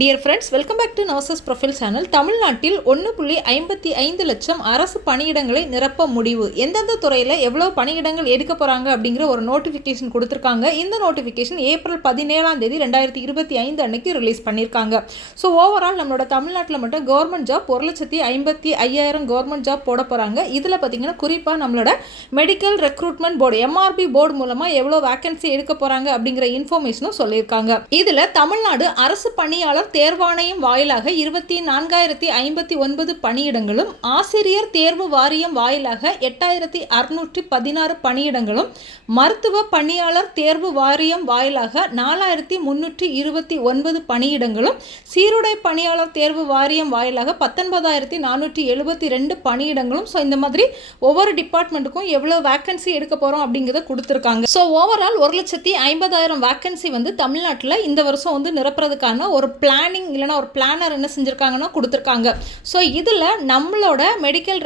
Dear friends, welcome back to nurses profile channel. தமிழ்நாட்டில் 1.55 லட்சம் அரசு பணியிடங்களை நிரப்ப முடிவு. எந்தெந்த துறையில் எவ்வளோ பணியிடங்கள் எடுக்க போகிறாங்க அப்படிங்கிற ஒரு நோட்டிஃபிகேஷன் கொடுத்துருக்காங்க. இந்த நோட்டிஃபிகேஷன் ஏப்ரல் 17 2025 அன்னைக்கு ரிலீஸ் பண்ணியிருக்காங்க. ஸோ ஓவரால் நம்மளோட தமிழ்நாட்டில் மட்டும் கவர்மெண்ட் ஜாப் 1,55,000 கவர்மெண்ட் ஜாப் போட போகிறாங்க. இதில் பார்த்தீங்கன்னா குறிப்பாக நம்மளோட medical recruitment board MRB board மூலமாக எவ்வளோ வேகன்சி எடுக்க போகிறாங்க அப்படிங்கிற இன்ஃபர்மேஷனும் சொல்லியிருக்காங்க. இதில் தமிழ்நாடு அரசு பணியாளர் தேர்வாணையம் வாயிலாக 24,059 பணியிடங்களும், ஆசிரியர் தேர்வு வாரியம் வாயிலாக 8,616 பணியிடங்களும், மருத்துவ பணியாளர் தேர்வு வாரியம் வாயிலாக 4,329 பணியிடங்களும், சீருடை பணியாளர் தேர்வு வாரியம் வாயிலாக 19,472 பணியிடங்களும். ஸோ இந்த மாதிரி ஒவ்வொரு டிபார்ட்மெண்ட்டுக்கும் எவ்வளோ வேக்கன்சி எடுக்க போகிறோம் அப்படிங்கிறத கொடுத்துருக்காங்க. ஸோ ஓவரால் 1,50,000 வேக்கன்சி வந்து தமிழ்நாட்டில் இந்த வருஷம் வந்து நிரப்புறதுக்கான ஒரு பிளானிங் இல்லைனா ஒரு பிளானர் என்ன செஞ்சுருக்காங்கன்னா கொடுத்துருக்காங்க. ஸோ இதில் நம்மளோட மெடிக்கல்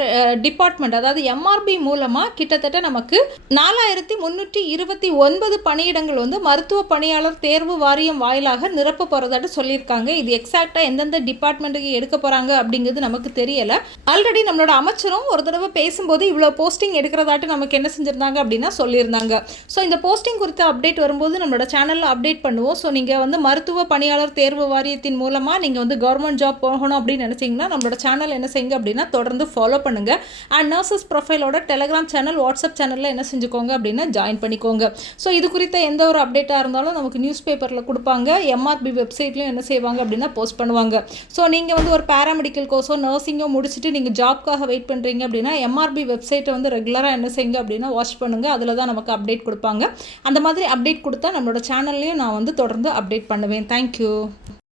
டிபார்ட்மெண்ட் அதாவது MRB மூலமாக கிட்டத்தட்ட நமக்கு 4,329 பணியிடங்கள் வந்து மருத்துவ பணியாளர் தேர்வு வாரியம் வாயிலாக நிரப்ப போகிறதாட்டு சொல்லியிருக்காங்க. இது எக்ஸாக்டாக எந்தெந்த டிபார்ட்மெண்ட்டுக்கு எடுக்க போகிறாங்க அப்படிங்கிறது நமக்கு தெரியலை. ஆல்ரெடி நம்மளோட அமைச்சரும் ஒரு தடவை பேசும்போது இவ்வளோ போஸ்டிங் எடுக்கிறதாட்டு நமக்கு என்ன செஞ்சுருந்தாங்க அப்படின்னா சொல்லியிருந்தாங்க. ஸோ இந்த போஸ்டிங் குறித்த அப்டேட் வரும்போது நம்மளோட சேனலில் அப்டேட் பண்ணுவோம். ஸோ நீங்கள் வந்து மருத்துவ பணியாளர் தேர்வு வாரியத்தின் மூலமாக நீங்கள் வந்து கவர்மெண்ட் ஜாப் போகணும் அப்படின்னு நினச்சிங்கன்னா நம்மளோட சேனல் என்ன செய்யுங்க அப்படின்னா தொடர்ந்து ஃபாலோ பண்ணுங்கள். அண்ட் நர்சஸ் ப்ரொஃபைலோட டெலிகிராம் சேனல், வாட்ஸ்அப் சேனலில் என்ன செஞ்சுக்கோங்க அப்படின்னா ஜாயின் பண்ணிக்கோங்க. ஸோ இது குறித்த எந்த ஒரு அப்டேட்டாக இருந்தாலும் நமக்கு நியூஸ் பேப்பரில் கொடுப்பாங்க. MRB வெப்சைட்லையும் என்ன செய்வாங்க அப்படின்னா போஸ்ட் பண்ணுவாங்க. ஸோ நீங்கள் வந்து ஒரு பேராமெடிக்கல் கோர்ஸோ நர்சிங்கோ முடிச்சுட்டு நீங்கள் ஜாப்க்காக வெயிட் பண்ணுறீங்க அப்படின்னா MRB வெப்சைட்டை வந்து ரெகுலராக என்ன செய்யுங்க அப்படின்னா வாட்ச் பண்ணுங்கள். அதில் தான் நமக்கு அப்டேட் கொடுப்பாங்க. அந்த மாதிரி அப்டேட் கொடுத்தா நம்மளோட சேனல்லையும் நான் வந்து தொடர்ந்து அப்டேட் பண்ணுவேன். தேங்க்யூ.